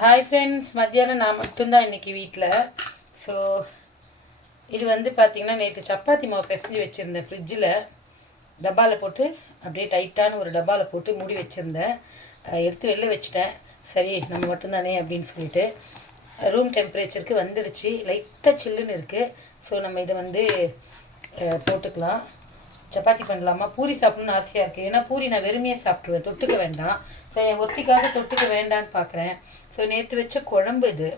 Hi friends, மத்தியானம் நான் மட்டும்தான் இன்றைக்கி வீட்டில். ஸோ இது வந்து பார்த்திங்கன்னா, நேற்று சப்பாத்தி மாவு பிசைஞ்சு வச்சுருந்தேன் ஃப்ரிட்ஜில். டப்பாவில் போட்டு அப்படியே டைட்டான ஒரு டப்பாவில் போட்டு மூடி வச்சுருந்தேன். எடுத்து வெளில வச்சுட்டேன். சரி நம்ம மட்டும்தானே அப்படின்னு சொல்லிட்டு ரூம் டெம்பரேச்சருக்கு வந்துடுச்சு. லைட்டாக சில்லுன்னு இருக்குது. ஸோ நம்ம இதை வந்து போட்டுக்கலாம். சப்பாத்தி பண்ணலாமா, பூரி சாப்பிடணும்னு ஆசையாக இருக்குது. ஏன்னா பூரி நான் வெறுமையாக சாப்பிட்ருவேன், தொட்டுக்க வேண்டாம். ஸோ என் ஒருத்திக்காக தொட்டுக்க வேண்டான்னு பார்க்குறேன். ஸோ நேற்று வச்ச குழம்பு இது,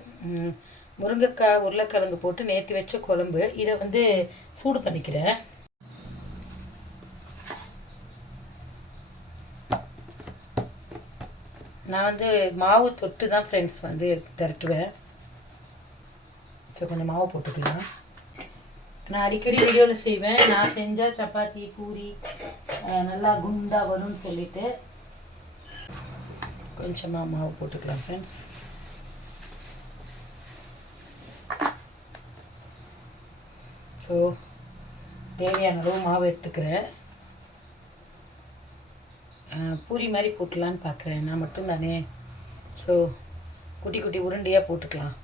முருங்கைக்காய் உருளைக்கிழங்கு போட்டு நேற்று வச்ச குழம்பு. இதை வந்து சூடு பண்ணிக்கிறேன். நான் வந்து மாவு தொட்டு தான் ஃப்ரெண்ட்ஸ் வந்து திரட்டுவேன். ஸோ கொஞ்சம் மாவு போட்டுக்கலாம். நான் அடிக்கடி வீடியோவில் செய்வேன். நான் செஞ்சால் சப்பாத்தி பூரி நல்லா குண்டாக வரும்னு சொல்லிட்டு கொஞ்சமாக மாவு போட்டுக்கலாம் ஃப்ரெண்ட்ஸ். ஸோ தேவையான அளவு மாவு எடுத்துக்கிறேன். பூரி மாதிரி போட்டுடலான்னு பார்க்குறேன் நான் மட்டும்தானே. ஸோ குட்டி குட்டி உருண்டையாக போட்டுக்கலாம்.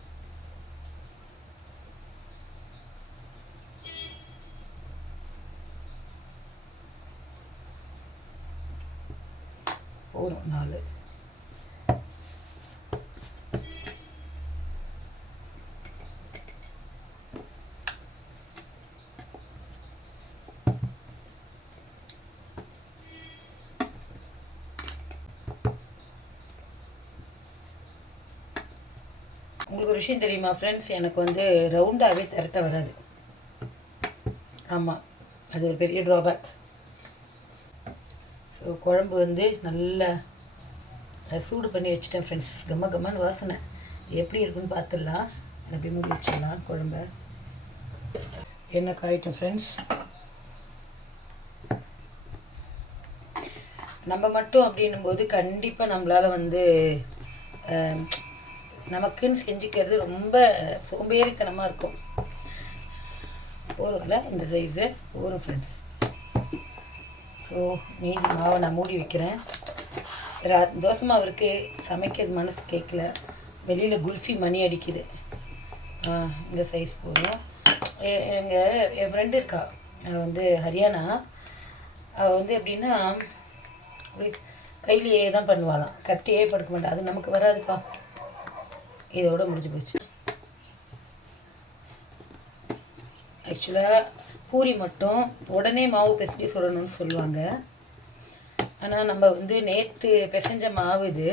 போதும் 4. உங்களுக்கு ஒரு விஷயம் தெரியுமா ஃப்ரெண்ட்ஸ், எனக்கு வந்து ரவுண்டாகவே திரட்ட வராது. ஆமாம், அது ஒரு பெரிய ட்ராபேக். ஸோ குழம்பு வந்து நல்லா சூடு பண்ணி வச்சுட்டேன் ஃப்ரெண்ட்ஸ். கம்மன்னு வாசனை எப்படி இருக்குன்னு பார்த்துடலாம். அதை அப்படியே மூடி வச்சிடலாம் குழம்ப. எண்ணெய் காயிட்டும் ஃப்ரெண்ட்ஸ். நம்ம மட்டும் அப்படின்னும் போது கண்டிப்பாக நம்மளால் வந்து நமக்குன்னு செஞ்சுக்கிறது ரொம்ப சோம்பேறித்தனமாக இருக்கும். போகிறோம்ல இந்த சைஸு போகிறோம் ஃப்ரெண்ட்ஸ். ஸோ மீதி மாவை நான் மூடி வைக்கிறேன். தோசை மாவு இருக்குது, சமைக்கிறது மனசு கேட்கல. வெளியில் குல்ஃபி மணி அடிக்குது. இந்த சைஸ் போதும். என் ஃப்ரெண்டு இருக்கா, வந்து ஹரியானா. அவள் வந்து எப்படின்னா கையிலேயே தான் பண்ணுவாளாம், கட்டியே படுக்க மாட்டாள். அது நமக்கு வராதுப்பா. இதோட முடிஞ்சு போச்சு. ஆக்சுவலாக பூரி மட்டும் உடனே மாவு பிசைஞ்சு சுடணும்னு சொல்லுவாங்க. ஆனால் நம்ம வந்து நேற்று பிசைஞ்ச மாவு இது.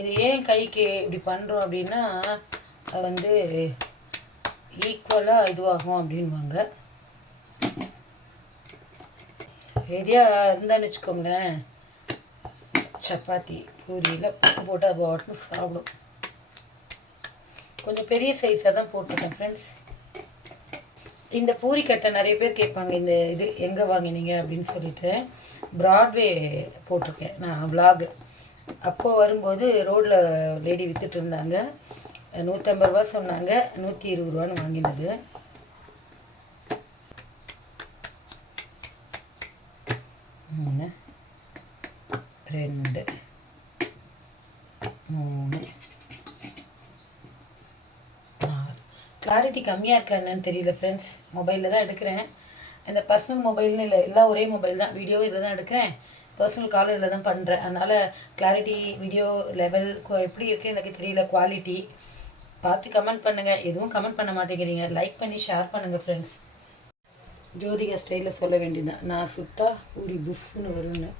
இது ஏன் கைக்கு இப்படி பண்ணுறோம் அப்படின்னா, அது வந்து ஈக்குவலாக இதுவாகும் அப்படின்வாங்க. ரெடியாக இருந்தான்னு வச்சுக்கோங்களேன், சப்பாத்தி பூரியில் போட்டு அது வாட்டும் சாப்பிடும். கொஞ்சம் பெரிய சைஸாக தான் போட்டிருக்கேன் ஃப்ரெண்ட்ஸ். இந்த பூரி கட்டை நிறைய பேர் கேட்பாங்க, இந்த இது எங்கே வாங்கினீங்க அப்படின்னு சொல்லிட்டு. ப்ராட்வே போட்டிருக்கேன் நான் விலாகு. அப்போது வரும்போது ரோட்டில் லேடி விற்றுட்டு இருந்தாங்க. 150 ரூபா சொன்னாங்க, 120 ரூபான்னு வாங்கினது. மூணு 2 3 4. கிளாரிட்டி கம்மியாக இருக்கா என்னன்னு தெரியல ஃப்ரெண்ட்ஸ். மொபைலில் தான் எடுக்கிறேன். இந்த பர்சனல் மொபைல்னு இல்லை, எல்லாம் ஒரே மொபைல் தான். வீடியோ இதில் தான் எடுக்கிறேன், பர்சனல் கால் இதில் தான் பண்ணுறேன். அதனால் கிளாரிட்டி வீடியோ லெவல் எப்படி இருக்குது எனக்கு தெரியல. குவாலிட்டி பார்த்து கமெண்ட் பண்ணுங்கள். எதுவும் கமெண்ட் பண்ண மாட்டேங்கிறீங்க. லைக் பண்ணி ஷேர் பண்ணுங்கள் ஃப்ரெண்ட்ஸ். ஜோதிகா ஸ்டைலில் சொல்ல வேண்டியதுதான், நான் சுட்டா பூரி புஃப்னு வரும்னு.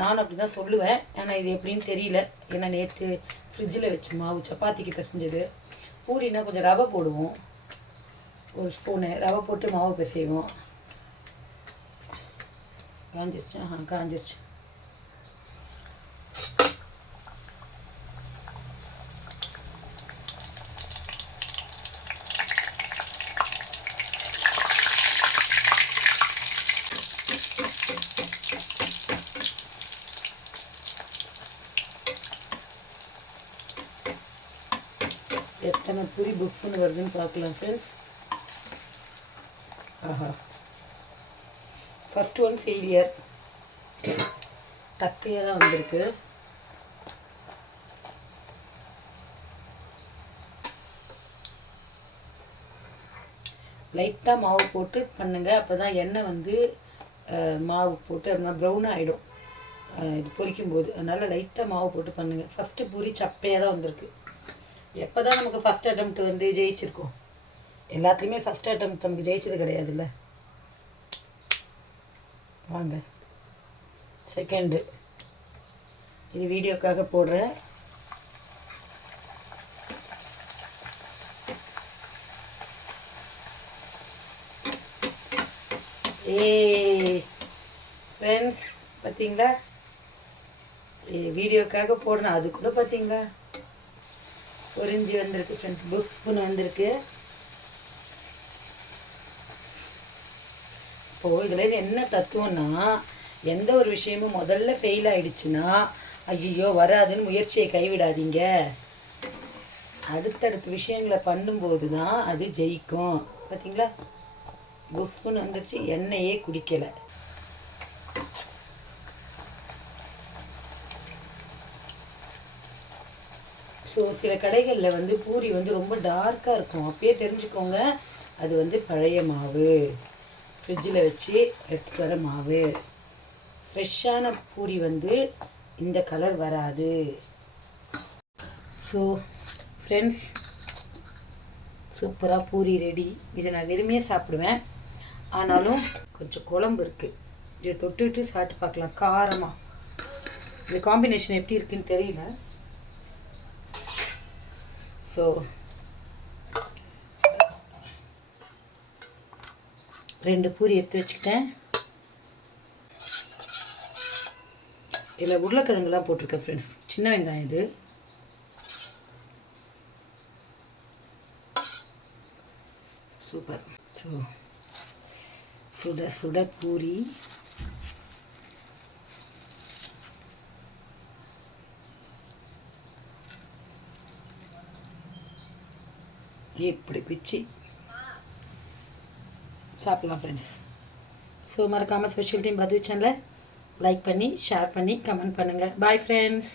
நானும் அப்படி தான் சொல்லுவேன். ஆனால் இது எப்படின்னு தெரியல. ஏன்னா நேற்று ஃப்ரிட்ஜில் வச்ச மாவு சப்பாத்திக்கு பிசைஞ்சது. பூரினா கொஞ்சம் ரவை போடுவோம், ஒரு ஸ்பூனு ரவை போட்டு மாவு பிசைவோம். காஞ்சிருச்சு. காஞ்சிருச்சு. எத்தனை பூரி புஃப்னு வருதுன்னு பார்க்கலாம் ஃப்ரெண்ட்ஸ். ஆஹா, ஃபர்ஸ்ட் ஒன் ஃபெயிலியர், தக்கையாக தான் வந்திருக்கு. லைட்டாக மாவு போட்டு பண்ணுங்கள், அப்போ தான் எண்ணெய் வந்து மாவு போட்டு அது மாதிரி ப்ரௌனாக ஆகிடும் இது பொரிக்கும்போது. அதனால் லைட்டாக மாவு போட்டு பண்ணுங்கள். ஃபஸ்ட்டு பூரி சப்பையாக தான் வந்திருக்கு. எப்போ தான் நமக்கு ஃபஸ்ட் அட்டெம்ப்ட் வந்து ஜெயிச்சிருக்கோம். எல்லாத்துலேயுமே ஃபஸ்ட் அட்டெம்ப்ட் நமக்கு ஜெயிச்சது கிடையாதுல்ல. வாங்க செகண்டு, இது வீடியோக்காக போடுறேன். ஃப்ரெண்ட்ஸ் பார்த்தீங்களா, வீடியோக்காக போடுறேன். அது கூட பார்த்தீங்களா பொரிஞ்சு வந்திருக்கு ஃப்ரெண்ட்ஸ், புஃப்னு வந்திருக்கு. இப்போது இதில் என்ன தத்துவம்னா, எந்த ஒரு விஷயமும் முதல்ல ஃபெயில் ஆகிடுச்சுன்னா ஐயோ வராதுன்னு முயற்சியை கைவிடாதீங்க. அடுத்தடுத்த விஷயங்களை பண்ணும்போது தான் அது ஜெயிக்கும். பார்த்தீங்களா, புஃப்னு வந்துடுச்சு, எண்ணெயே குடிக்கலை. ஸோ சில கடைகளில் வந்து பூரி வந்து ரொம்ப டார்க்காக இருக்கும், அப்பயே தெரிஞ்சுக்கோங்க அது வந்து பழைய மாவு, ஃப்ரிட்ஜில் வச்சு எடுத்துகிட்டு வர மாவு. ஃப்ரெஷ்ஷான பூரி வந்து இந்த கலர் வராது. ஸோ ஃப்ரெண்ட்ஸ், சூப்பராக பூரி ரெடி. இதை நான் விரும்பியே சாப்பிடுவேன், ஆனாலும் கொஞ்சம் குழம்பு இருக்குது, இதை தொட்டுட்டு சாப்பிட்டு பார்க்கலாம் காரமாக. இந்த காம்பினேஷன் எப்படி இருக்குன்னு தெரியல. ஸோ 2 பூரி எடுத்து வச்சுக்கிட்டேன். இதில் உருளைக்கிழங்குலாம் போட்டிருக்கேன் ஃப்ரெண்ட்ஸ், சின்ன வெங்காயம் இது. சூப்பர். ஸோ சுட சுட பூரி, இப்படி பிச்சு சாப்பிட்லாம் ஃப்ரெண்ட்ஸ். ஸோ மறக்காமல் ஸ்பெஷல் டீம் பது சேனலை லைக் பண்ணி ஷேர் பண்ணி கமெண்ட் பண்ணுங்கள். Bye friends.